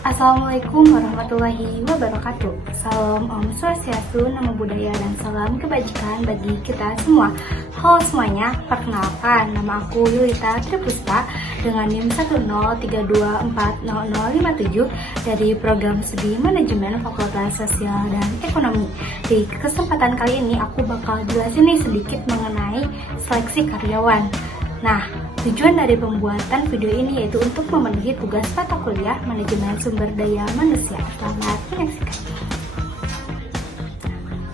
Assalamualaikum warahmatullahi wabarakatuh. Salam Om Swastiastu, Namo Buddhaya, dan salam kebajikan bagi kita semua. Halo semuanya, perkenalkan nama aku Yulita Tripuspa dengan NIM 103240057 dari Program Studi Manajemen Fakultas Sosial dan Ekonomi. Di kesempatan kali ini aku bakal jelasin nih sedikit mengenai seleksi karyawan. Nah, tujuan dari pembuatan video ini yaitu untuk memenuhi tugas mata kuliah Manajemen Sumber Daya Manusia. Selamat menyaksikan.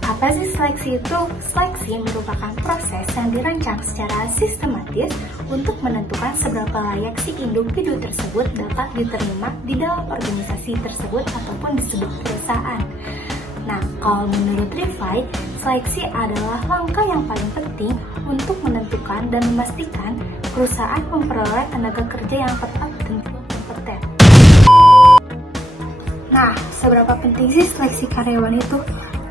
Apa sih seleksi itu? Seleksi merupakan proses yang dirancang secara sistematis untuk menentukan seberapa layak si individu tersebut dapat diterima di dalam organisasi tersebut ataupun di sebuah perusahaan. Nah, kalau menurut Rifai, seleksi adalah langkah yang paling penting untuk menentukan dan memastikan perusahaan memperoleh tenaga kerja yang tepat dan kompeten. Nah, seberapa penting sih seleksi karyawan itu?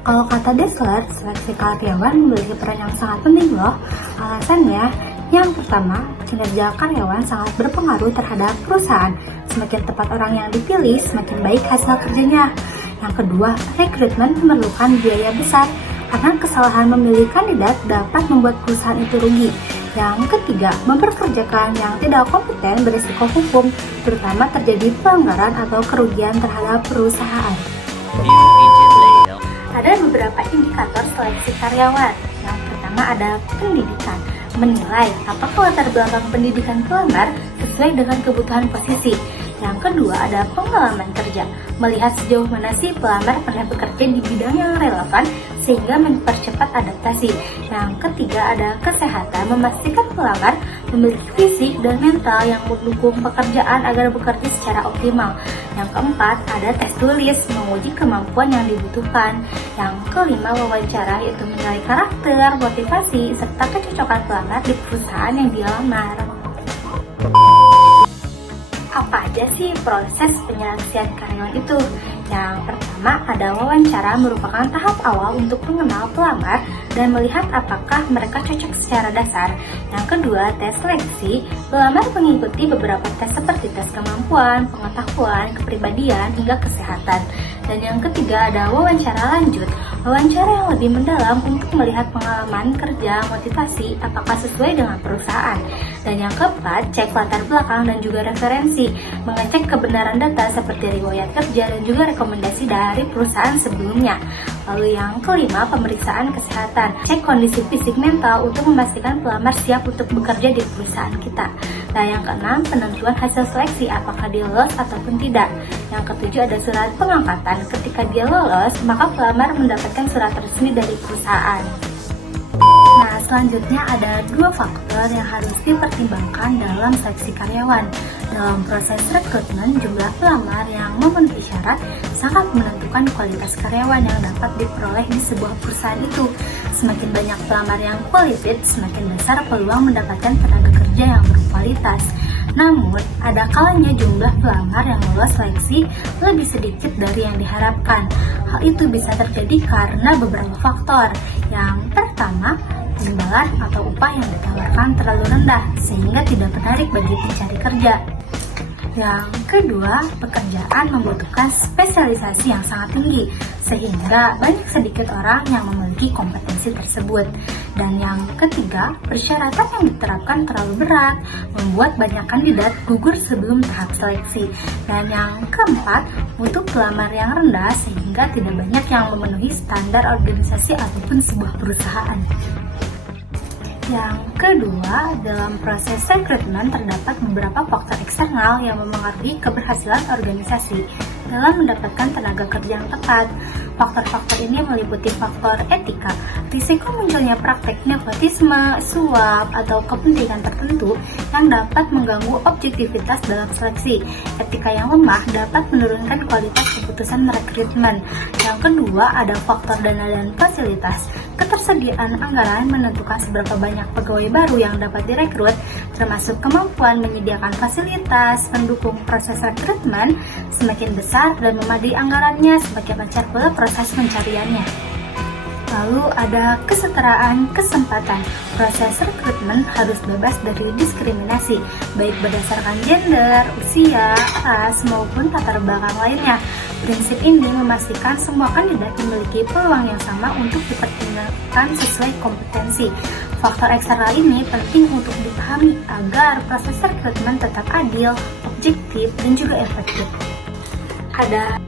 Kalau kata Dessler, seleksi karyawan memiliki peran yang sangat penting loh. Alasannya, yang pertama, kinerja karyawan sangat berpengaruh terhadap perusahaan. Semakin tepat orang yang dipilih, semakin baik hasil kerjanya. Yang kedua, rekrutmen memerlukan biaya besar karena kesalahan memilih kandidat dapat membuat perusahaan itu rugi. Yang ketiga, memperkerjakan yang tidak kompeten berisiko hukum, terutama terjadi pelanggaran atau kerugian terhadap perusahaan. Ada beberapa indikator seleksi karyawan. Yang pertama ada pendidikan, menilai apakah latar belakang pendidikan pelamar sesuai dengan kebutuhan posisi. Yang kedua ada pengalaman kerja, melihat sejauh mana sih pelamar pernah bekerja di bidang yang relevan sehingga mempercepat adaptasi. Yang ketiga ada kesehatan, memastikan pelamar memiliki fisik dan mental yang mendukung pekerjaan agar bekerja secara optimal. Yang keempat ada tes tulis, menguji kemampuan yang dibutuhkan. Yang kelima wawancara, yaitu menilai karakter, motivasi, serta kecocokan pelamar di perusahaan yang dia lamar. Apa aja sih proses penyeleksian karyawan itu? Yang pertama ada wawancara, merupakan tahap awal untuk mengenal pelamar dan melihat apakah mereka cocok secara dasar. Yang kedua, tes seleksi. Pelamar mengikuti beberapa tes seperti tes kemampuan, pengetahuan, kepribadian, hingga kesehatan. Dan yang ketiga ada wawancara lanjut. Wawancara yang lebih mendalam untuk melihat pengalaman kerja, motivasi, apakah sesuai dengan perusahaan. Dan yang keempat, cek latar belakang dan juga referensi, mengecek kebenaran data seperti riwayat kerja dan juga rekomendasi dari perusahaan sebelumnya. Lalu yang kelima, pemeriksaan kesehatan, cek kondisi fisik mental untuk memastikan pelamar siap untuk bekerja di perusahaan kita. Nah, yang keenam, penentuan hasil seleksi, apakah dia lolos ataupun tidak. Yang ketujuh ada surat pengangkatan, ketika dia lolos, maka pelamar mendapatkan surat resmi dari perusahaan. Nah, selanjutnya ada dua faktor yang harus dipertimbangkan dalam seleksi karyawan. Dalam proses rekrutmen, jumlah pelamar yang memenuhi syarat sangat menentukan kualitas karyawan yang dapat diperoleh di sebuah perusahaan itu. Semakin banyak pelamar yang qualified, semakin besar peluang mendapatkan tenaga kerja yang berkualitas. Namun, ada kalanya jumlah pelamar yang lolos seleksi lebih sedikit dari yang diharapkan. Hal itu bisa terjadi karena beberapa faktor. Yang pertama, imbalan atau upah yang ditawarkan terlalu rendah sehingga tidak menarik bagi pencari kerja. Yang kedua, pekerjaan membutuhkan spesialisasi yang sangat tinggi sehingga banyak sedikit orang yang memiliki kompetensi tersebut. Dan yang ketiga, persyaratan yang diterapkan terlalu berat membuat banyak kandidat gugur sebelum tahap seleksi. Dan yang keempat, mutu pelamar yang rendah sehingga tidak banyak yang memenuhi standar organisasi ataupun sebuah perusahaan. Yang kedua, dalam proses rekrutmen terdapat beberapa faktor eksternal yang memengaruhi keberhasilan organisasi dalam mendapatkan tenaga kerja yang tepat. Faktor-faktor ini meliputi faktor etika, risiko munculnya praktek nepotisme, suap, atau kepentingan tertentu yang dapat mengganggu objektivitas dalam seleksi. Etika yang lemah dapat menurunkan kualitas keputusan rekrutmen. Yang kedua, ada faktor dana dan fasilitas. Ketersediaan anggaran menentukan seberapa banyak pegawai baru yang dapat direkrut, termasuk kemampuan menyediakan fasilitas pendukung proses rekrutmen. Semakin besar dan memadai anggarannya, semakin lancar pula proses pencariannya. Lalu ada kesetaraan kesempatan. Proses rekrutmen harus bebas dari diskriminasi, baik berdasarkan gender, usia, ras, maupun latar belakang lainnya. Prinsip ini memastikan semua kandidat memiliki peluang yang sama untuk dipertimbangkan sesuai kompetensi. Faktor eksternal ini penting untuk dipahami agar proses rekrutmen tetap adil, objektif, dan juga efektif. Ada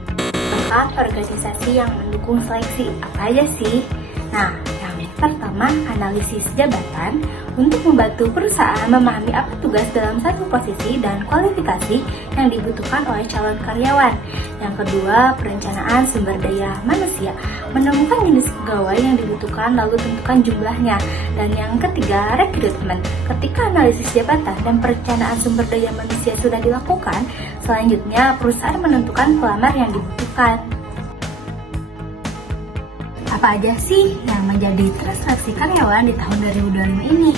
organisasi yang mendukung seleksi apa aja sih? Nah, yang pertama, analisis jabatan untuk membantu perusahaan memahami apa tugas dalam satu posisi dan kualifikasi yang dibutuhkan oleh calon karyawan. Yang kedua, perencanaan sumber daya manusia, menemukan jenis pegawai yang dibutuhkan lalu tentukan jumlahnya. Dan yang ketiga, rekrutmen. Ketika analisis jabatan dan perencanaan sumber daya manusia sudah dilakukan, selanjutnya perusahaan menentukan pelamar yang dibutuhkan. Apa aja sih yang menjadi tren seleksi karyawan di tahun 2025 ini?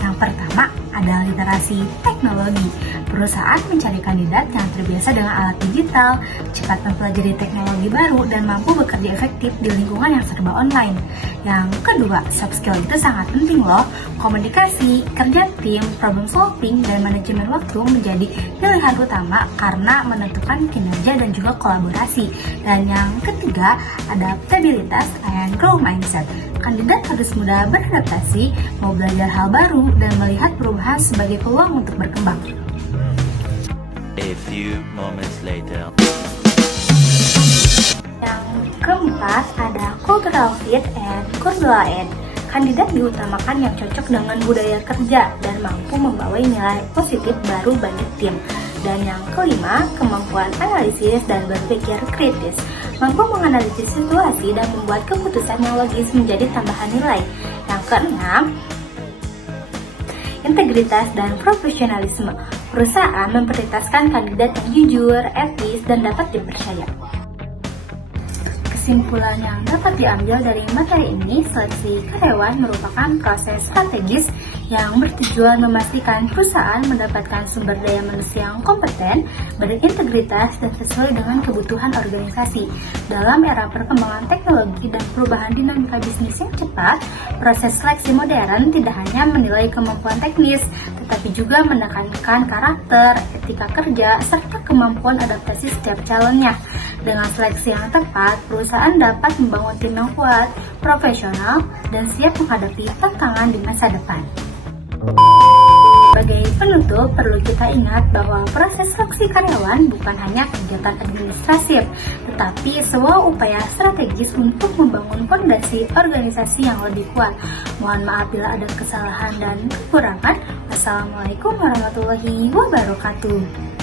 Yang pertama, ada literasi teknologi. Perusahaan mencari kandidat yang terbiasa dengan alat digital, cepat mempelajari teknologi baru, dan mampu bekerja efektif di lingkungan yang serba online. Yang kedua, soft skill itu sangat penting loh. Komunikasi, kerja tim, problem solving, dan manajemen waktu menjadi pilihan utama karena menentukan kinerja dan juga kolaborasi. Dan yang ketiga, adaptabilitas and growth mindset. Kandidat harus mudah beradaptasi, mau belajar hal baru, dan melihat perubahan sebagai peluang untuk berkembang. A few moments later. Yang keempat, ada cultural fit and cultural aid. Kandidat diutamakan yang cocok dengan budaya kerja dan mampu membawa nilai positif baru bagi tim. Dan yang kelima, kemampuan analisis dan berpikir kritis. Mampu menganalisis situasi dan membuat keputusan yang logis menjadi tambahan nilai. Yang keenam, integritas dan profesionalisme. Perusahaan memprioritaskan kandidat yang jujur, etis, dan dapat dipercaya. Kesimpulan yang dapat diambil dari materi ini, seleksi karyawan merupakan proses strategis yang bertujuan memastikan perusahaan mendapatkan sumber daya manusia yang kompeten, berintegritas, dan sesuai dengan kebutuhan organisasi. Dalam era perkembangan teknologi dan perubahan dinamika bisnis yang cepat, proses seleksi modern tidak hanya menilai kemampuan teknis, tetapi juga menekankan karakter, etika kerja, serta kemampuan adaptasi setiap calonnya. Dengan seleksi yang tepat, perusahaan dapat membangun tim yang kuat, profesional, dan siap menghadapi tantangan di masa depan. Sebagai penutup, perlu kita ingat bahwa proses seleksi karyawan bukan hanya kegiatan administratif, tetapi sebuah upaya strategis untuk membangun fondasi organisasi yang lebih kuat. Mohon maaf bila ada kesalahan dan kekurangan. Wassalamualaikum warahmatullahi wabarakatuh.